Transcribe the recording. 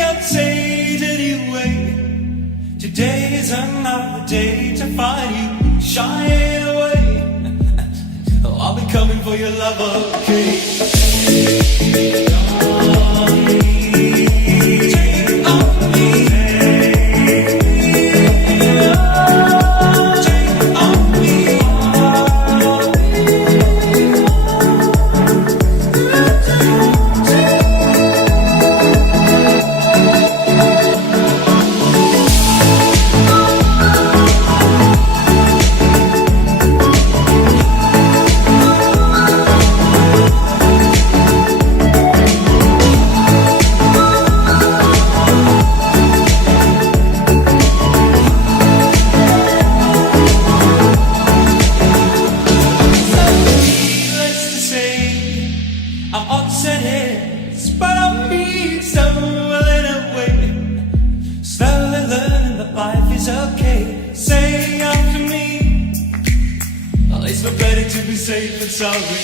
I'd say it anyway. Today is another day to find you shying away. Oh, I'll be coming for your love, okay? Take on me, take on me. I'm upset heads, but I'm me stumbling away. Slowly learning that life is okay. Say after me, well, it's no better to be safe than sorry.